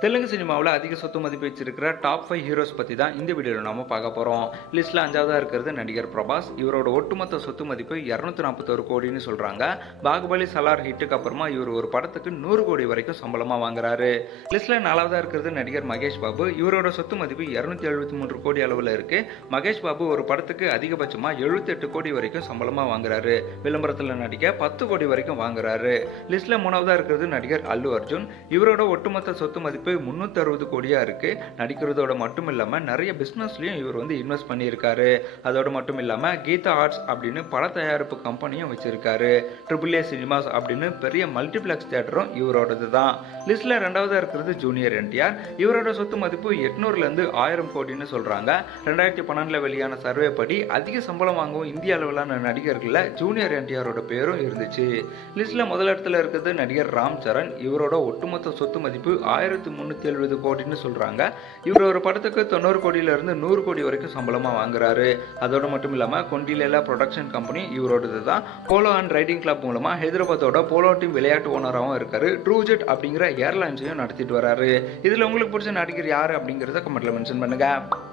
தெலுங்கு சினிமாவில் அதிக சொத்து மதிப்பு வச்சிருக்கிற டாப் ஃபைவ் ஹீரோஸ் பற்றி தான் இந்த வீடியோவில் நாம பார்க்க போகிறோம் லிஸ்ட்டில் அஞ்சாவதாக இருக்கிறது நடிகர் பிரபாஸ். இவரோட ஒட்டுமொத்த சொத்து மதிப்பு இரநூத்தி நாற்பத்தோரு கோடின்னு சொல்கிறாங்க பாகுபலி சலார் ஹிட்டுக்கு அப்புறமா இவர் ஒரு படத்துக்கு நூறு கோடி வரைக்கும் சம்பளமாக வாங்குறாரு. லிஸ்ட்டில் நாலாவதாக இருக்கிறது நடிகர் மகேஷ் பாபு. இவரோட சொத்து மதிப்பு இரநூத்தி எழுபத்தி மூன்று கோடி அளவில் இருக்கு. மகேஷ் பாபு ஒரு படத்துக்கு அதிகபட்சமாக எழுபத்தெட்டு கோடி வரைக்கும் சம்பளமாக வாங்குறாரு. விளம்பரத்தில் நடிக்க பத்து கோடி வரைக்கும் வாங்குறாரு. லிஸ்ட்டில் மூணாவதாக இருக்கிறது நடிகர் அல்லு அர்ஜுன். இவரோட ஒட்டுமொத்த சொத்து மதிப்பு முந்நூற்றி அறுபது கோடியாக இருக்குது நடிக்கிறதோட மட்டும் இல்லாமல் நிறைய பிஸ்னஸ்லையும் இவர் வந்து இன்வெஸ்ட் பண்ணியிருக்காரு. அதோட மட்டும் இல்லாமல் கீதா ஆர்ட்ஸ் அப்படின்னு பட தயாரிப்பு கம்பெனியும் வச்சுருக்காரு. ட்ரிபிள் ஏ சினிமாஸ் அப்படின்னு பெரிய மல்டிப்ளெக்ஸ் தேட்டரும் இவரோடது தான். லிஸ்ட்டில் ரெண்டாவதாக இருக்கிறது ஜூனியர் என்டிஆர் இவரோட சொத்து மதிப்பு எட்நூறுலேருந்து ஆயிரம் கோடின்னு சொல்கிறாங்க ரெண்டாயிரத்தி பன்னெண்டில் வெளியான சர்வே படி அதிக சம்பளம் வாங்கும் இந்திய அளவிலான நடிகர்களில் ஜூனியர் என்டிஆரோட பேரும் இருந்துச்சு. லிஸ்ட்டில் முதல் இடத்துல இருக்கிறது நடிகர் ராம் சரண். இவரோட ஒட்டுமொத்த சொத்து மதிப்பு ஆயிரத்தி முந்நூற்றி எழுபது கோடின்னு சொல்கிறாங்க இவர் ஒரு படத்துக்கு தொண்ணூறு கோடியிலேருந்து நூறு கோடி வரைக்கும் சம்பளமாக வாங்குறாரு. அதோட மட்டும் இல்லாமல் கொண்டிலேலா ப்ரொடக்ஷன் கம்பெனி இவரோடது தான் போலோ அண்ட் ரைடிங் கிளப் மூலமாக ஹைதராபாத்தோட போலோ டீம் விளையாட்டு ஓனராகவும் இருக்கார். ட்ரூஜெட் அப்படிங்கிற ஏர்லைன்ஸையும் நடத்திட்டு வராரு. இதில் உங்களுக்கு பிடிச்ச நடிகர் யார் அப்படிங்கிறத கமெண்ட்டில் மென்ஷன் பண்ணுங்கள்